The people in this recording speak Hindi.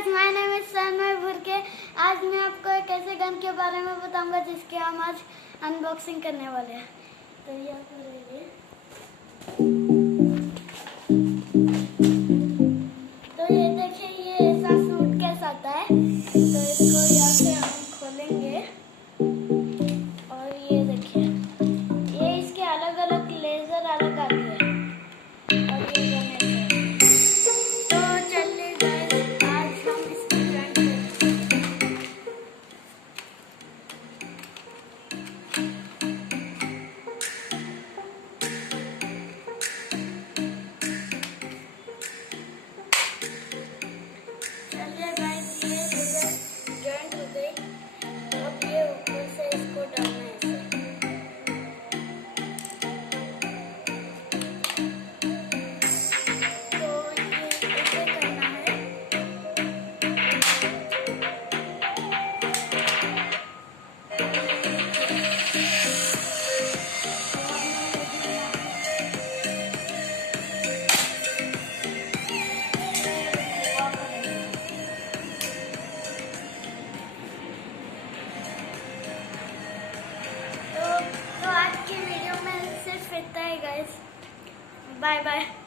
Guys, my name is Sanmay Bhurke. आज मैं आपको एक ऐसे गन के बारे में बताऊंगा जिसके हम आज अनबॉक्सिंग करने वाले हैं। तो ये देखिए, ये ऐसा सूटकेस आता है। तो इसको यहाँ से हम खोलेंगे और ये देखिए, ये इसके अलग अलग लेजर अलग आते हैं और ये गन ऐसे है। तो चलिए गाइस, आज हम इसको ज्वाइन करेंगे। चलिए गाइस, ये लेजर ज्वाइन हो गई। अब ये ऊपर से इसको डालना है ऐसे। तो ये ऐसे करना है। तो आज की वीडियो में सिर्फ इतना ही गाइस। Bye bye.